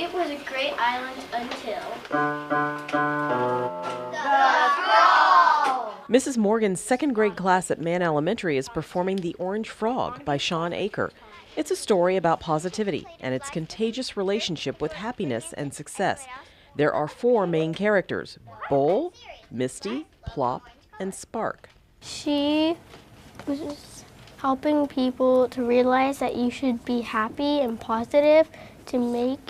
It was a great island until Mrs. Morgan's second grade class at Mann Elementary is performing The Orange Frog by Sean Aker. It's a story about positivity and its contagious relationship with happiness and success. There are 4 main characters: Bowl, Misty, Plop, and Spark. She was helping people to realize that you should be happy and positive to make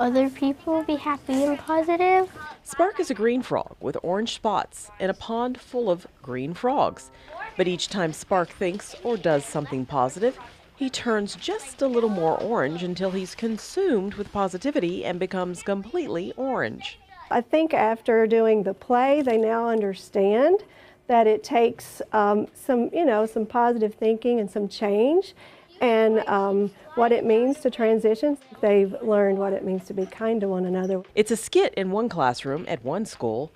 other people be happy and positive. Spark is a green frog with orange spots in a pond full of green frogs. But each time Spark thinks or does something positive, he turns just a little more orange until he's consumed with positivity and becomes completely orange. I think after doing the play, they now understand that it takes some positive thinking and some change, and what it means to transition. They've learned what it means to be kind to one another. It's a skit in one classroom at one school,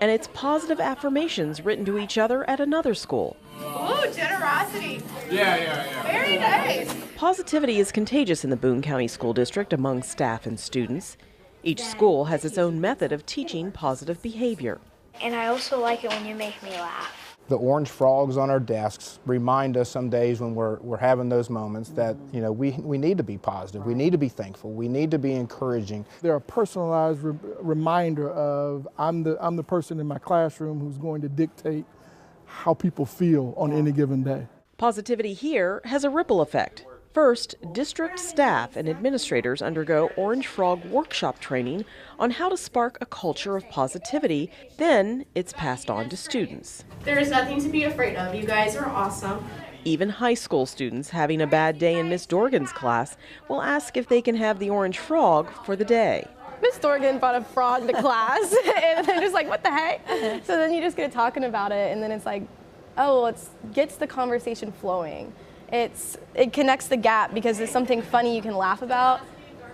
and it's positive affirmations written to each other at another school. Ooh, generosity. Yeah. Very nice. Positivity is contagious in the Boone County School District among staff and students. Each school has its own method of teaching positive behavior. And I also like it when you make me laugh. The orange frogs on our desks remind us some days when we're having those moments that, you know, we need to be positive, we need to be thankful, we need to be encouraging. They're a personalized reminder of I'm the person in my classroom who's going to dictate how people feel on any given day. Positivity here has a ripple effect. First, district staff and administrators undergo Orange Frog workshop training on how to spark a culture of positivity. Then it's passed on to students. There is nothing to be afraid of. You guys are awesome. Even high school students having a bad day in Miss Dorgan's class will ask if they can have the Orange Frog for the day. Miss Dorgan brought a frog to class, and they're just like, what the heck? So then you just get talking about it, and then it's like, oh, well, it gets the conversation flowing. It connects the gap because it's something funny you can laugh about,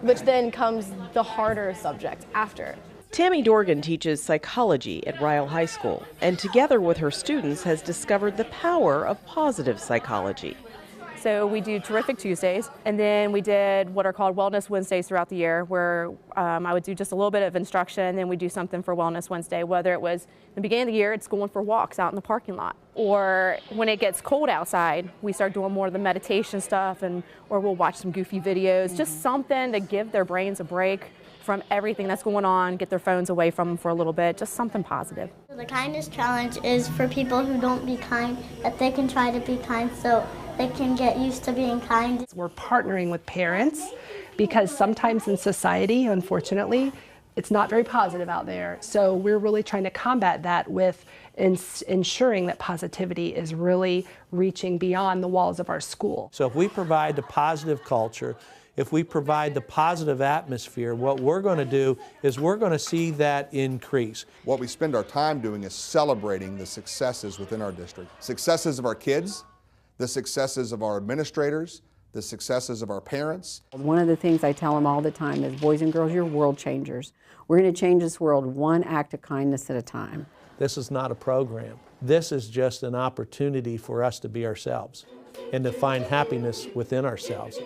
which then comes the harder subject after. Tammy Dorgan teaches psychology at Ryle High School, and together with her students has discovered the power of positive psychology. So we do Terrific Tuesdays, and then we did what are called Wellness Wednesdays throughout the year, where I would do just a little bit of instruction, and then we do something for Wellness Wednesday, whether it was the beginning of the year, it's going for walks out in the parking lot, or when it gets cold outside, we start doing more of the meditation stuff, or we'll watch some goofy videos, just something to give their brains a break from everything that's going on, get their phones away from them for a little bit, just something positive. The kindness challenge is for people who don't be kind, that they can try to be kind so they can get used to being kind. We're partnering with parents because sometimes in society, unfortunately, it's not very positive out there. So we're really trying to combat that with ensuring that positivity is really reaching beyond the walls of our school. So if we provide the positive culture, if we provide the positive atmosphere, what we're going to do is we're going to see that increase. What we spend our time doing is celebrating the successes within our district. Successes of our kids, the successes of our administrators, the successes of our parents. One of the things I tell them all the time is, boys and girls, you're world changers. We're going to change this world one act of kindness at a time. This is not a program. This is just an opportunity for us to be ourselves and to find happiness within ourselves.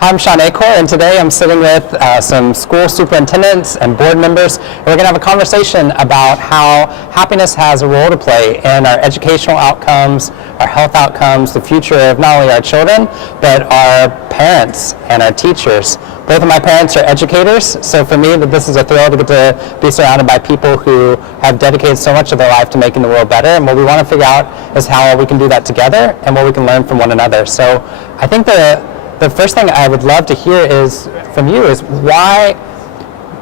Hi, I'm Sean Aker, and today I'm sitting with some school superintendents and board members. And we're going to have a conversation about how happiness has a role to play in our educational outcomes, our health outcomes, the future of not only our children, but our parents and our teachers. Both of my parents are educators, so for me, this is a thrill to get to be surrounded by people who have dedicated so much of their life to making the world better. And what we want to figure out is how we can do that together and what we can learn from one another. So I think the first thing I would love to hear is from you is why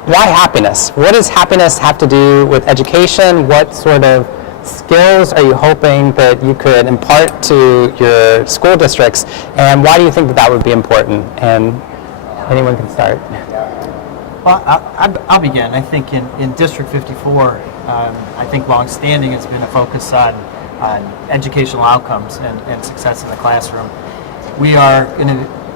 happiness? What does happiness have to do with education? What sort of skills are you hoping that you could impart to your school districts? And why do you think that would be important? And anyone can start. Well, I'll begin. I think in District 54, I think long-standing has been a focus on educational outcomes and success in the classroom. We are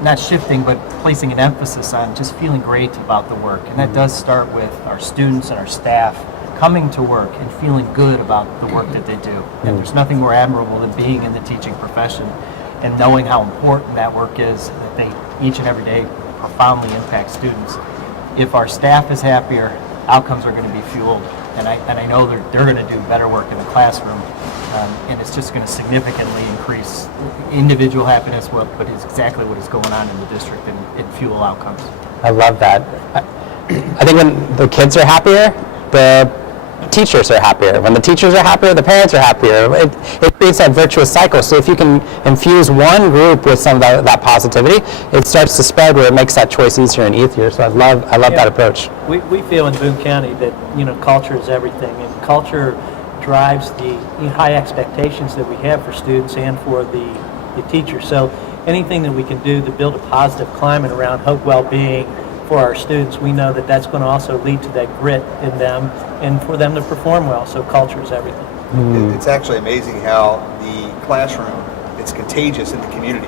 not shifting, but placing an emphasis on just feeling great about the work. And that does start with our students and our staff coming to work and feeling good about the work that they do. And there's nothing more admirable than being in the teaching profession and knowing how important that work is, that they each and every day profoundly impact students. If our staff is happier, outcomes are going to be fueled, and I know they're going to do better work in the classroom, and it's just going to significantly increase individual happiness, but it's exactly what is going on in the district and fuel outcomes. I love that. I think when the kids are happier, the teachers are happier. When the teachers are happier, the parents are happier. It creates that virtuous cycle. So if you can infuse one group with some of that positivity, it starts to spread where it makes that choice easier and easier. So I love that approach. We feel in Boone County that culture is everything, and culture drives the high expectations that we have for students and for the teachers. So anything that we can do to build a positive climate around hope, well-being for our students, we know that that's going to also lead to that grit in them and for them to perform well. So culture is everything. It's actually amazing how the classroom, it's contagious in the community.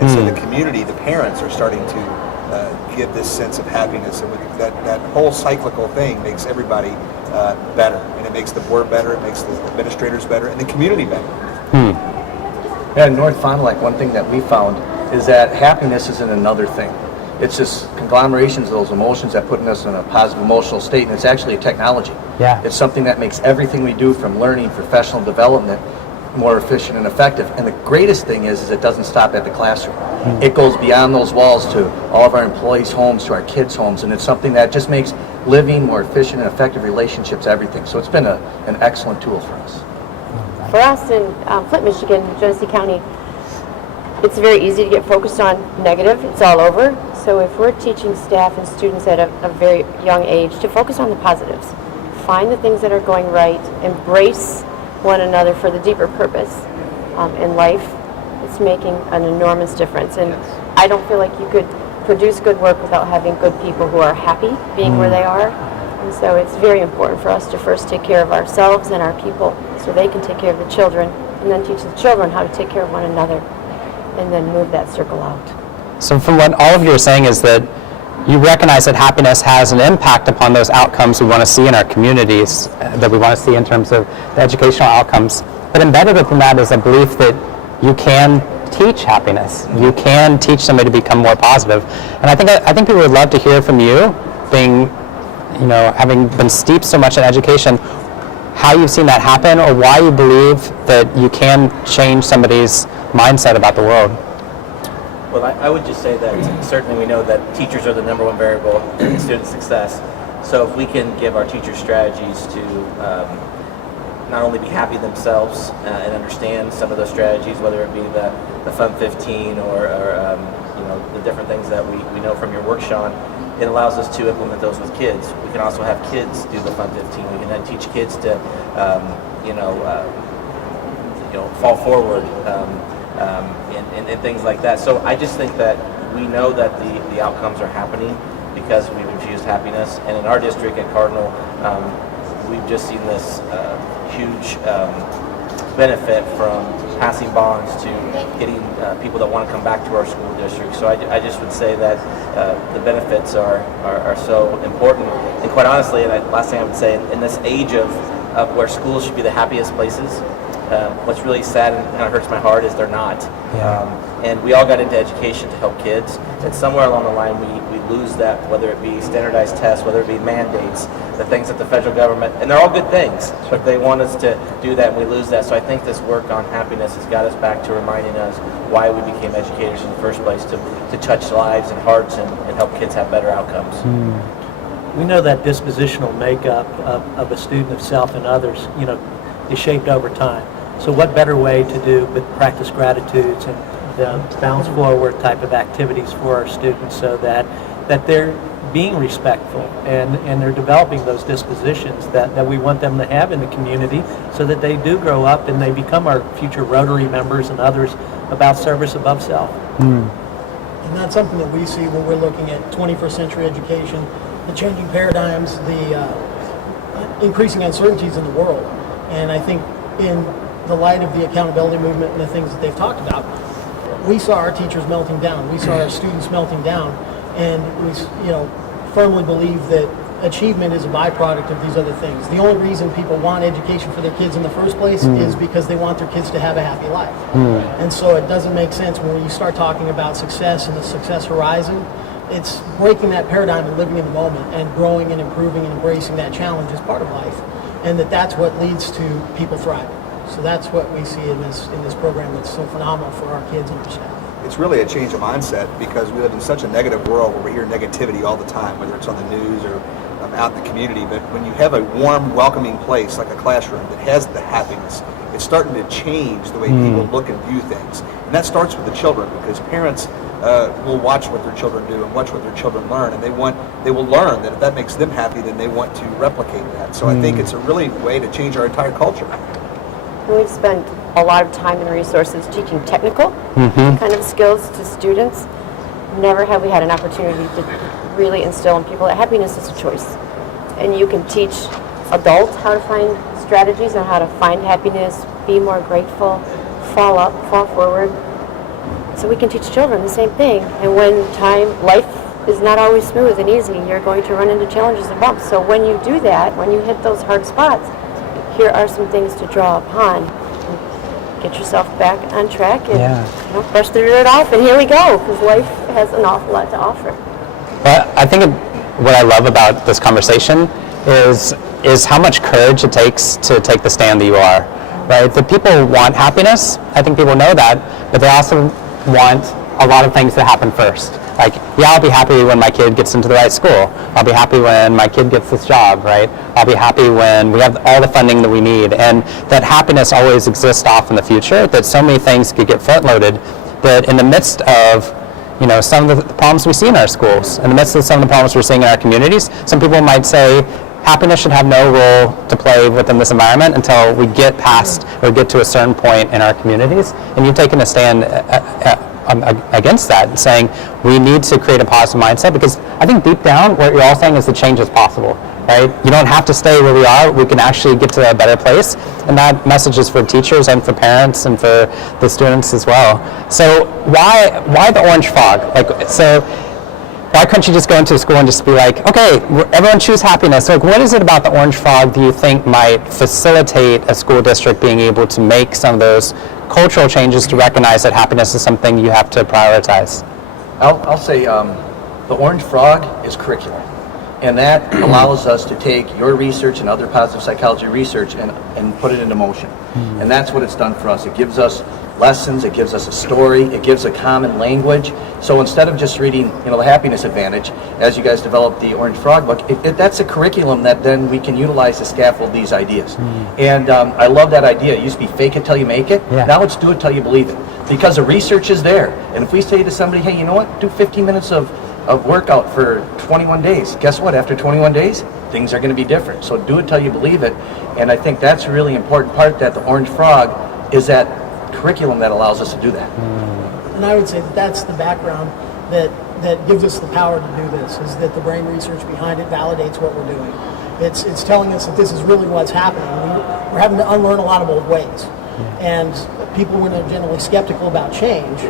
And so the community, the parents are starting to get this sense of happiness. And that whole cyclical thing makes everybody better. And it makes the board better, it makes the administrators better, and the community better. Yeah, in North Fond du Lac, one thing that we found is that happiness isn't another thing. It's just conglomerations of those emotions that put us in a positive emotional state, and it's actually a technology. Yeah. It's something that makes everything we do, from learning, professional development, more efficient and effective. And the greatest thing is it doesn't stop at the classroom. It goes beyond those walls to all of our employees' homes, to our kids' homes, and it's something that just makes living more efficient and effective relationships everything. So it's been an excellent tool for us. For us in Flint, Michigan, Genesee County, it's very easy to get focused on negative. It's all over. So if we're teaching staff and students at a very young age to focus on the positives, find the things that are going right, embrace one another for the deeper purpose in life, it's making an enormous difference. And I don't feel like you could produce good work without having good people who are happy being where they are. And so it's very important for us to first take care of ourselves and our people so they can take care of the children, and then teach the children how to take care of one another, and then move that circle out. So from what all of you are saying is that you recognize that happiness has an impact upon those outcomes we want to see in our communities, that we want to see in terms of the educational outcomes. But embedded within that is a belief that you can teach happiness. You can teach somebody to become more positive. And I think people would love to hear from you, being, having been steeped so much in education, how you've seen that happen, or why you believe that you can change somebody's mindset about the world. Well, I would just say that certainly we know that teachers are the number one variable in student success. So if we can give our teachers strategies to not only be happy themselves and understand some of those strategies, whether it be the Fun 15 or the different things that we know from your work, Sean, it allows us to implement those with kids. We can also have kids do the Fun 15. We can then teach kids to fall forward. And things like that. So I just think that we know that the outcomes are happening because we've infused happiness. And in our district at Cardinal, we've just seen this huge benefit from passing bonds to getting people that want to come back to our school district. So I just would say that the benefits are so important. And quite honestly, and last thing I would say, in this age of where schools should be the happiest places, what's really sad and kind of hurts my heart is they're not. And we all got into education to help kids, and somewhere along the line we lose that, whether it be standardized tests, whether it be mandates, the things that the federal government, and they're all good things, but they want us to do that and we lose that. So I think this work on happiness has got us back to reminding us why we became educators in the first place, to touch lives and hearts and help kids have better outcomes. We know that dispositional makeup of a student, of self and others, is shaped over time. So what better way to do but practice gratitudes and bounce forward type of activities for our students, so that they're being respectful and they're developing those dispositions that we want them to have in the community, so that they do grow up and they become our future Rotary members and others about service above self. And that's something that we see when we're looking at 21st century education, the changing paradigms, the increasing uncertainties in the world. And I think in the light of the accountability movement and the things that they've talked about, we saw our teachers melting down. We saw our students melting down. And we firmly believe that achievement is a byproduct of these other things. The only reason people want education for their kids in the first place is because they want their kids to have a happy life. And so it doesn't make sense when you start talking about success and the success horizon. It's breaking that paradigm and living in the moment and growing and improving and embracing that challenge as part of life, and that's what leads to people thriving. So that's what we see in this program that's so phenomenal for our kids and our staff. It's really a change of mindset because we live in such a negative world where we hear negativity all the time, whether it's on the news or out in the community. But when you have a warm, welcoming place like a classroom that has the happiness, it's starting to change the way people look and view things. And that starts with the children, because parents will watch what their children do and watch what their children learn, and they will learn that if that makes them happy, then they want to replicate that. So I think it's a really way to change our entire culture. We've spent a lot of time and resources teaching technical kind of skills to students. Never have we had an opportunity to really instill in people that happiness is a choice. And you can teach adults how to find strategies on how to find happiness, be more grateful, fall up, fall forward. So we can teach children the same thing. And when life is not always smooth and easy, you're going to run into challenges and bumps. So when you do that, when you hit those hard spots, here are some things to draw upon. Get yourself back on track and brush the dirt off, and here we go, because life has an awful lot to offer. Well, I think what I love about this conversation is how much courage it takes to take the stand that you are, right? The people want happiness. I think people know that, but they also want a lot of things to happen first. Like, yeah, I'll be happy when my kid gets into the right school. I'll be happy when my kid gets this job, right? I'll be happy when we have all the funding that we need. And that happiness always exists off in the future, that so many things could get front-loaded, that in the midst of some of the problems we see in our schools, in the midst of some of the problems we're seeing in our communities, some people might say happiness should have no role to play within this environment until we get past or get to a certain point in our communities. And you've taken a stand against that and saying we need to create a positive mindset, because I think deep down what you're all saying is the change is possible, right? You don't have to stay where we are. We can actually get to a better place, and that message is for teachers and for parents and for the students as well. So why the orange frog? Why couldn't you just go into a school and just be like, okay, everyone choose happiness? Like, what is it about the orange frog do you think might facilitate a school district being able to make some of those cultural changes to recognize that happiness is something you have to prioritize? I'll say the orange frog is curriculum. And that allows us to take your research and other positive psychology research and put it into motion. And that's what it's done for us. It gives us lessons, it gives us a story, it gives a common language. So instead of just reading, the happiness advantage, as you guys developed the Orange Frog book, that's a curriculum that then we can utilize to scaffold these ideas. And I love that idea. It used to be fake it till you make it. Now it's do it till you believe it. Because the research is there. And if we say to somebody, hey, you know what, do 15 minutes of workout for 21 days. Guess what? After 21 days, things are going to be different. So do it till you believe it. And I think that's a really important part, that the Orange Frog is that curriculum that allows us to do that. And I would say that's the background that gives us the power to do this, is that the brain research behind it validates what we're doing. It's telling us that this is really what's happening. We're having to unlearn a lot of old ways. And people, when they're generally skeptical about change,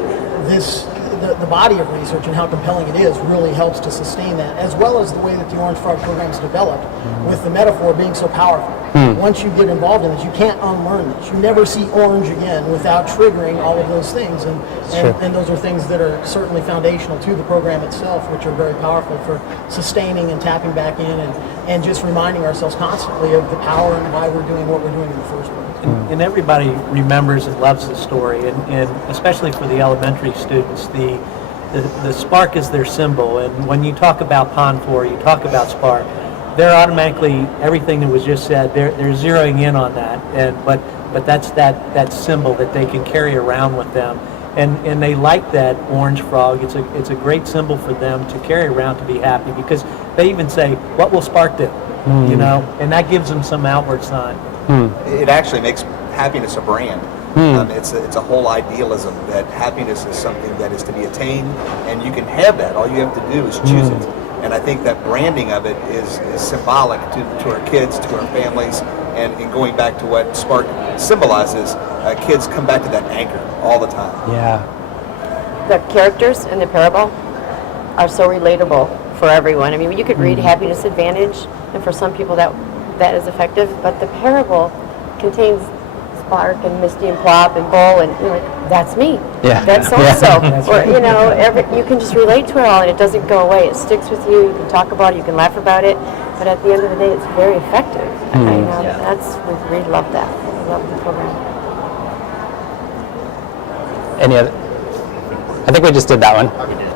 the body of research and how compelling it is really helps to sustain that, as well as the way that the Orange Frog program is developed, with the metaphor being so powerful. Once you get involved in this, you can't unlearn this. You never see orange again without triggering all of those things, and those are things that are certainly foundational to the program itself, which are very powerful for sustaining and tapping back in and just reminding ourselves constantly of the power and why we're doing what we're doing in the first place. And everybody remembers and loves the story, and especially for the elementary students, the spark is their symbol. And when you talk about Pond 4, you talk about spark, they're automatically, everything that was just said, they're zeroing in on that. But that's that symbol that they can carry around with them. And they like that orange frog. It's a great symbol for them to carry around to be happy, because they even say, what will spark do? And that gives them some outward sign. It actually makes happiness a brand. It's a whole idealism that happiness is something that is to be attained, and you can have that. All you have to do is choose it. And I think that branding of it is symbolic to our kids, to our families, and going back to what Spark symbolizes, kids come back to that anchor all the time. The characters in the parable are so relatable for everyone. I mean, you could read Happiness Advantage, and for some people that is effective, but the parable contains Spark and Misty and Plop and Bull, and you're like, that's me. Yeah. That's so-and-so. Or, you know, you can just relate to it all, and it doesn't go away. It sticks with you. You can talk about it. You can laugh about it. But at the end of the day, it's very effective. We love that. We love the program. Any other? I think we just did that one. We did.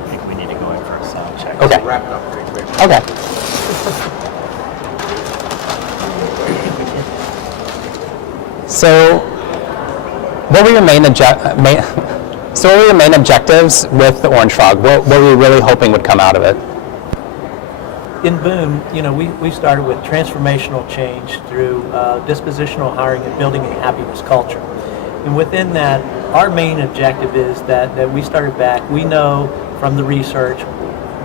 I think we need to go in for a sound check. Okay. So wrap it up very quickly. Okay. So, what were your main objectives with the Orange Frog? What were you really hoping would come out of it? In Boone, you know, we started with transformational change through dispositional hiring and building a happiness culture. And within that, our main objective is that we started back. We know from the research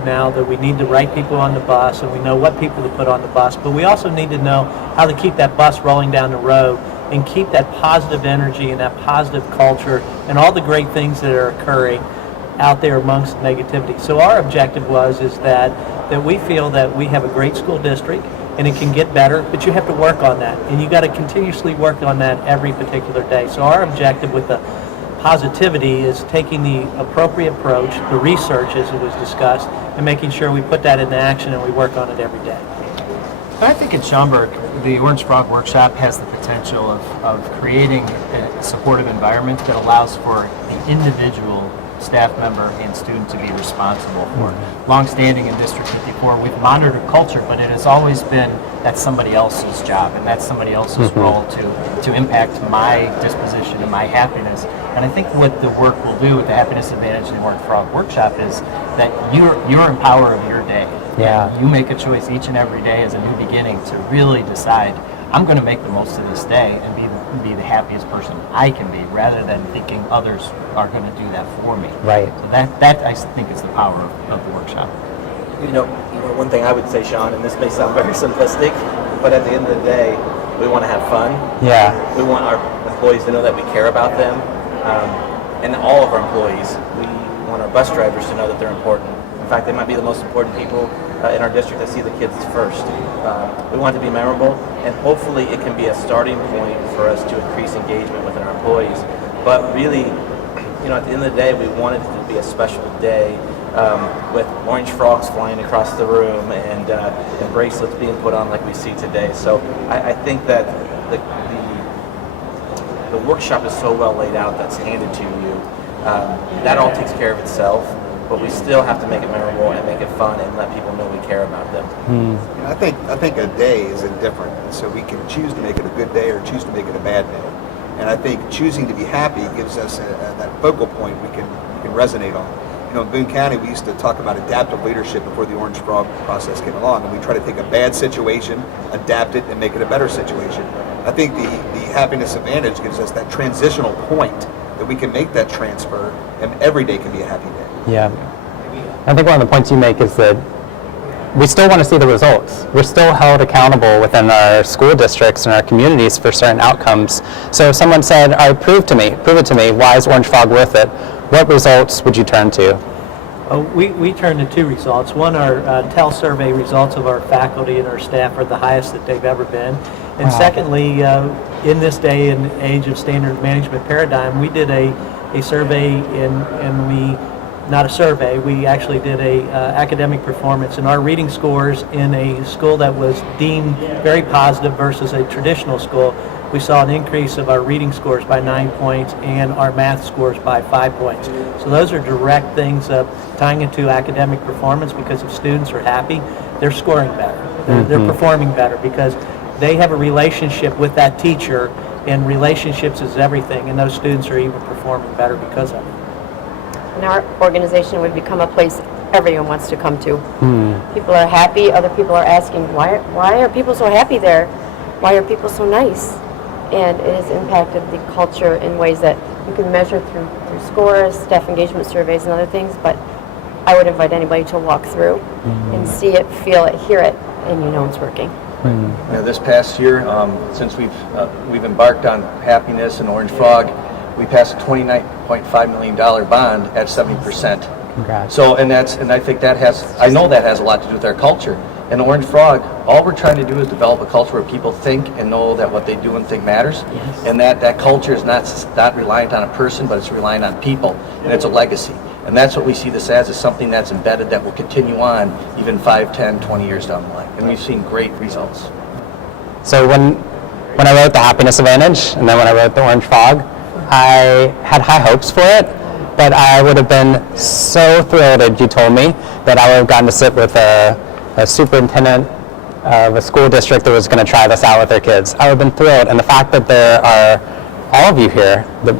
now that we need the right people on the bus, and we know what people to put on the bus, but we also need to know how to keep that bus rolling down the road and keep that positive energy and that positive culture and all the great things that are occurring out there amongst negativity. So our objective is that we feel that we have a great school district and it can get better, but you have to work on that, and you got to continuously work on that every particular day. So our objective with the positivity is taking the appropriate approach, the research as it was discussed, and making sure we put that into action and we work on it every day. I think in Schaumburg, the Orange Frog Workshop has the potential of creating a supportive environment that allows for the individual staff member and student to be responsible for. Long-standing in District 54, we've monitored culture, but it has always been that's somebody else's job and that's somebody else's role to impact my disposition and my happiness. And I think what the work will do with the Happiness Advantage and the Orange Frog Workshop is that you're in power of your day. Yeah. You make a choice each and every day as a new beginning to really decide, I'm going to make the most of this day and be the happiest person I can be, rather than thinking others are going to do that for me. Right. So that I think is the power of the workshop. You know, one thing I would say, Sean, and this may sound very simplistic, but at the end of the day, we want to have fun. Yeah. We want our employees to know that we care about them, and all of our employees. We want our bus drivers to know that they're important. In fact, they might be the most important people in our district that see the kids first. We want it to be memorable, and hopefully it can be a starting point for us to increase engagement with our employees. But really, at the end of the day, we wanted it to be a special day with orange frogs flying across the room and bracelets being put on like we see today. So I think that the workshop is so well laid out that's handed to you. That all takes care of itself. But we still have to make it memorable and make it fun and let people know we care about them. I think a day is indifferent, and so we can choose to make it a good day or choose to make it a bad day. And I think choosing to be happy gives us that focal point we can resonate on. In Boone County, we used to talk about adaptive leadership before the Orange Frog process came along, and we try to take a bad situation, adapt it, and make it a better situation. I think the Happiness Advantage gives us that transitional point that we can make that transfer, and every day can be a happy day. Yeah. I think one of the points you make is that we still want to see the results. We're still held accountable within our school districts and our communities for certain outcomes. So if someone said, all right, prove it to me, why is Orange Frog worth it? What results would you turn to? We turn to two results. One, our TEL survey results of our faculty and our staff are the highest that they've ever been. And secondly, in this day and age of standard management paradigm, we did a survey we actually did a academic performance, and our reading scores in a school that was deemed very positive versus a traditional school, we saw an increase of our reading scores by 9 points and our math scores by 5 points. So those are direct things tying into academic performance, because if students are happy, they're scoring better. They're performing better because they have a relationship with that teacher, and relationships is everything, and those students are even performing better because of it. And our organization would become a place everyone wants to come to. People are happy. Other people are asking, why are people so happy there? Why are people so nice? And it has impacted the culture in ways that you can measure through scores, staff engagement surveys, and other things. But I would invite anybody to walk through and see it, feel it, hear it, and you know it's working. This past year, since we've embarked on Happiness and Orange Frog, we passed a $29.5 million bond at 70%. Congrats. So, and I think I know that has a lot to do with our culture. And Orange Frog, all we're trying to do is develop a culture where people think and know that what they do and think matters. Yes. And that culture is not reliant on a person, but it's reliant on people, and it's a legacy. And that's what we see this as, is something that's embedded that will continue on even 5, 10, 20 years down the line. And we've seen great results. So when I wrote the Happiness Advantage, and then when I wrote the Orange Frog, I had high hopes for it, but I would have been so thrilled if you told me that I would have gotten to sit with a superintendent of a school district that was going to try this out with their kids. I would have been thrilled. And the fact that there are all of you here, the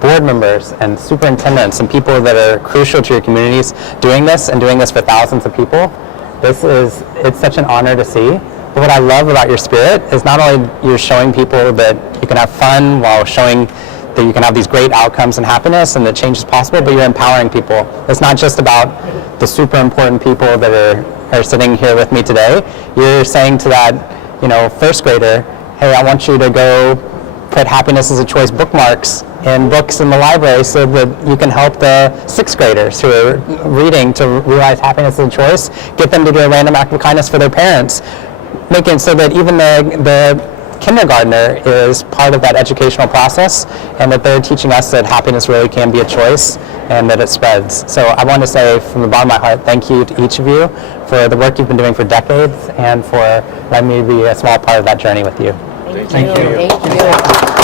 board members and superintendents and people that are crucial to your communities doing this and doing this for thousands of people, it's such an honor to see. But what I love about your spirit is not only you're showing people that you can have fun while showing that you can have these great outcomes and happiness and that change is possible, but you're empowering people. It's not just about the super important people that are sitting here with me today. You're saying to that, first grader, hey, I want you to go put happiness as a choice bookmarks in books in the library so that you can help the sixth graders who are reading to realize happiness as a choice, get them to do a random act of kindness for their parents, make it so that even the kindergartner is part of that educational process, and that they're teaching us that happiness really can be a choice and that it spreads. So I want to say from the bottom of my heart, thank you to each of you for the work you've been doing for decades and for letting me be a small part of that journey with you. Thank you. Thank you.